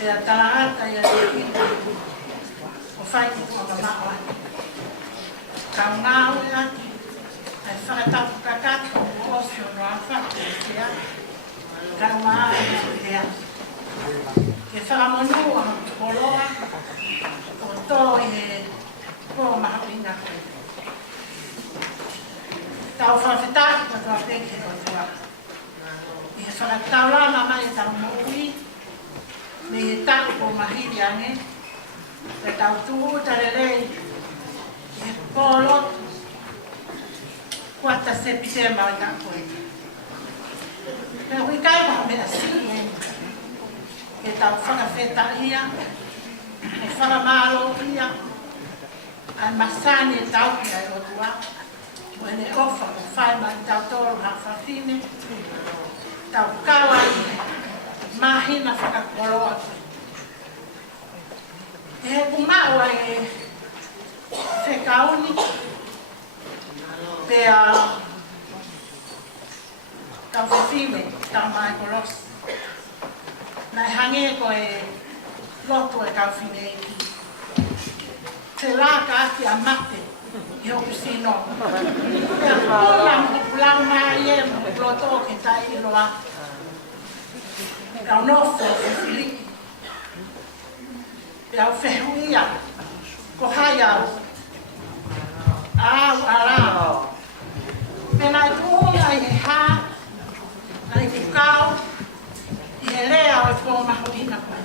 e a tāata i a te kino o whai ki kua mamao ati. Ka ngāo e ati, ai whakatapu kakatu o osio no a whaki e te ati. Ka ngāo e te ati. Ke whakamonu o koloa, o tō i he kō maharinga koe. Tau whawhetaki ko tō peke o tua. I he whakataurana mai e tau moui, me he tāku ko mahiri ange, e tau tūu tarerei, i he pōlotu, kuata se pite mai ka koe. Me hui kai maha mea si e, e tau whakawheta ia, e whakamaro ia, ai masani e tau ki ai o tua, o ene ofa o whai mai tau tōru ha whawhine, tau kawa i mahina whakakoroa koe. E he kumau ai e whekauni, pea tau whawhine, tau mai kolosi. Nai hange ko e loto e kawhine e ki. Te lā ka ati a mate i hoku sino. Pea kūla mkupulau mai e mkuloto ke tai i loa. Pea nofo e whiliki. Pea u whehuia ko hai au. Au arao. Pea nai tuunga i he hā, nai kukau, i he rea o e kō mahoina koe.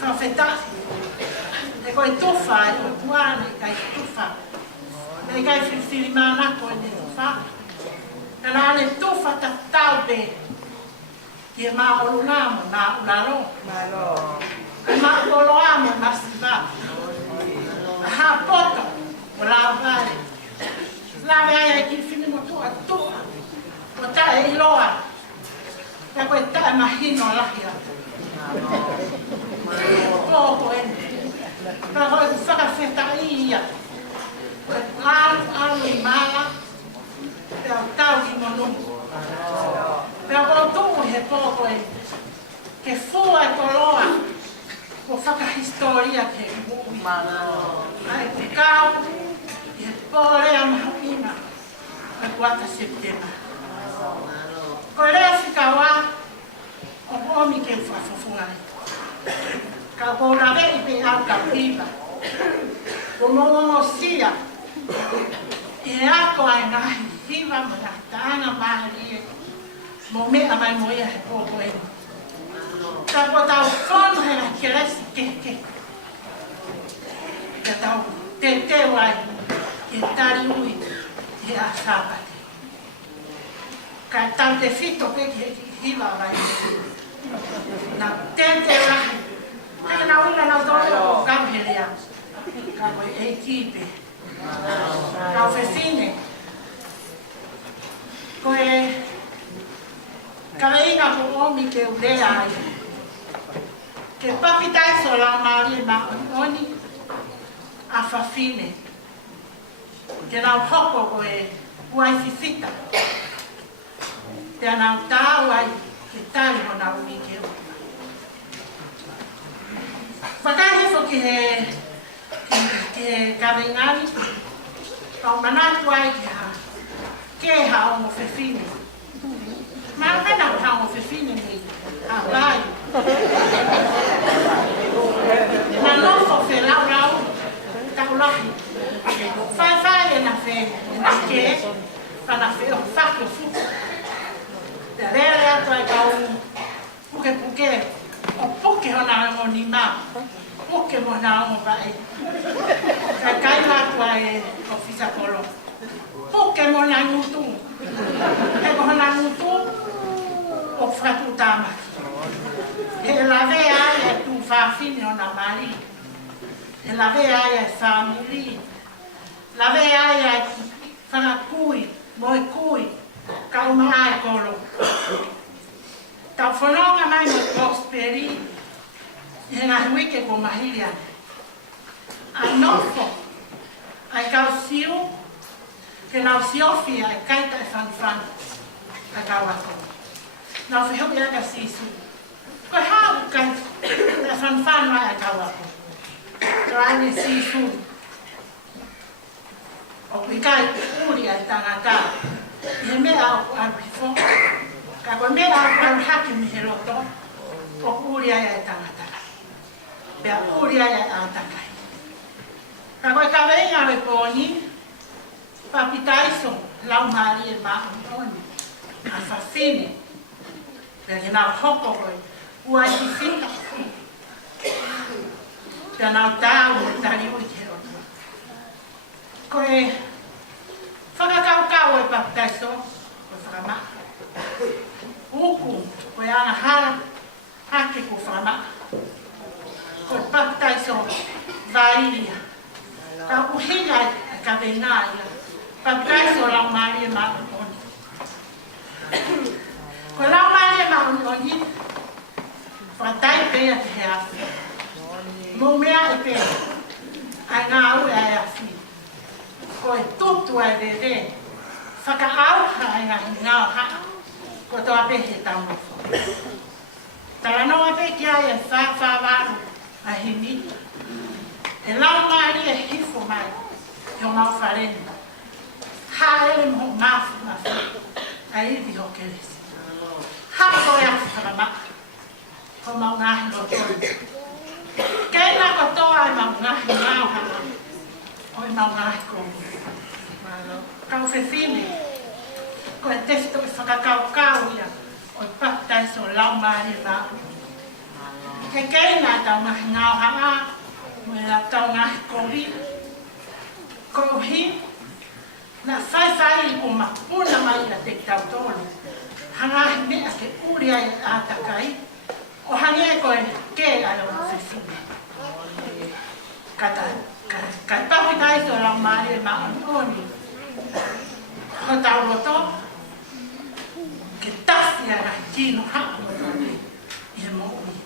Whawhetaki. E koe tuwha e koe puane i kai tuwha. E kai whiwhiri mānako e ne tuwha. E nā ne tuwha ta tau pe. Ki e mā olu nāmo nā ularo. E mā olu amo masiva. A hā poto o rā vare. Lawe ai e ki whini mo tua tua. O ta e iloa. E koe ta e mahino lahia. Pōko ene. Pea koe ku whakawheta ia. Koe alu i māla. Pea tau ki monungu. Pea koe tuku he pōko ene. Ke fua e koloa. Ko whakahistoria ke mui. Ai te kau. I he pōrea mahuina. Koe kuata septema. Koe rea whikawa. O omi ke whawhawhungai. Ka kōra rei pe au ka pipa. Ko mongongo sia. I he ako ai ngahi hiwa mo na tāna mahari e. Mo mea mai moia he pōko enu. Ka ko tau whonu he na keresi keke. Ka tau te wai i tari ui i a sāpate. Ka tau te whito keke hiwa vai. Na tente rahi. Kaya na wina na tōre o kamherea. Ka koe e kipe. Ka whewhine. Koe ka inga ko omi ke ulea ai. Ke papitai so la maari ma oni a whawhine. Ke nau hoko koe uai whiwhita. Te anau tāu ai ke tari mo nau ni ke o. Whakahefo ki he kawengari, kau manatu ai ki ha, ke ha o mo whewhine. Mara pena o ha o mo whewhine ni, ha lai. Na nofo whe lau rau, tau lahi. Whai e na whe, e na ke, pa na whe o whaki o fuku. Te rere atu ai kau puke, o puke hona o ni mā. Puke mo na o vai. Ka kai atu ai o fisa kolo. Puke mo na ngutu. E mo na ngutu o fratu tama. E lave ai e tu whawhine o na mari. E lave ai e whamiri. Lave ai e whanakui, moe kui. Ka uma ai kolo. Tau whanonga mai mo prosperi. E ngā huike ko mahiri ane. A nofo. Ai kau siu. Ke nau siofi ai kaita e whanwhana. Ka kau ako. Nau whihoki aka sisu. Ko hau kai na fan mai kawa ko. Trai si su. O kai uri ai tangata. Ye me au bifo. Ka ko me au haki mi heroto. O uri ai tangata. Be uri ai atakai. Ka ko ka venga me poni. Papitaiso lau mari e maoni. Assassini. Perché non hoko koi. Ua i fita. Perché non tau tari ui te roto. Koe whakakau e papitaiso. Koe whakama. Uku. Koe ana hake ko whakama. Koe papitaiso vairia. Ka uhinga ka venaia. Papitaiso lau mari e maoni. Ko lau mari e maoni. Whatai pēa te he awhi. Mō mea e pēa. Ai ngā au e ai awhi. Ko e tutu ai re. Whakaauha ai ngā haa. Ko toa pe he taumofo. Tara noa pe ki ai e whawhawaru a hini. E lau mari e hifo mai. Yo mau whareni. Haere mo mafu mafu. Ai iwi ho keresi. Hako e awhi whakamaka. Ko mau ngahi o tōru. Kei nā kotoa e mau ngahi ngāo hana. O e mau ngahi kongu. Kau whewhine. Ko e testo e whakakau kau ia. O e papitaiso lau maari e mau. Kei nā tau ngahi ngāo hana. Mo e tau ngahi kongi. Ko uhi. Nā whaiwhai o mapuna mai a te tau tōru. Hangahi mea ke uri ai ātakai. O hangi e koe ke ai o whewhine. Kai papitaiso lau maari e maoni. Ko tau roto. Ke tasi a rai tino hao o tōne. I he mo'ui.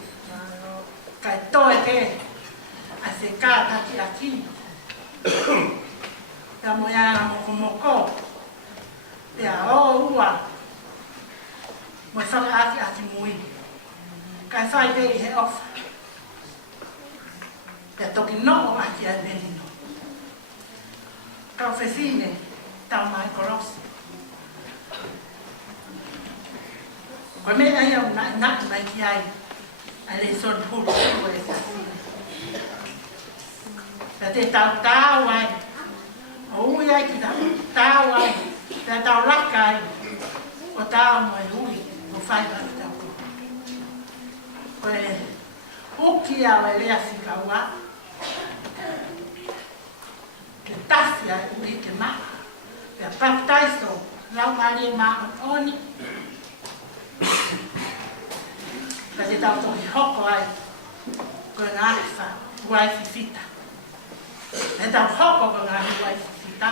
Kai toe te. A se kātaki a tino. Ta moiana moko. Pea o ua. Mo e whakaaki ati mui. Kai whai te i he ofa. Pea toki noo ati a benino. Kau whewhine, tau mai korosi. Koe mea ia o naki mai ki ai. Ai le son hulu o e whewhine. Pea te tau ai. O ui ai ki tau ai. Pea tau laka ai. O tau mo e ui. O whai mai tau. Koe huki au e lea whikaua. Ke tasi ai ui ke maa. Pea papitaiso lau mari e maa oni. Pea te tau tohi hoko ai. Koe ngāhi wha uai whiwhita. Te tau hoko ko ngāhi uai whiwhita.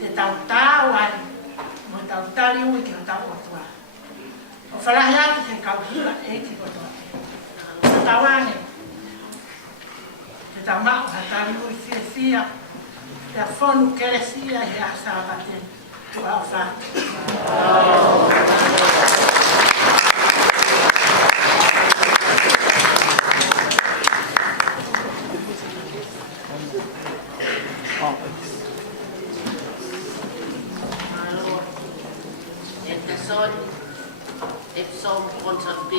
Te tau tāu ai. Mo tau tari ui ke o tau otua. O whalahi atu te kauhira e ki kotoa. Te tau ane. Te tau mao ha tari ui fia. Te a whonu keresia he a sāpate. Tua o whātu. Episode 1B.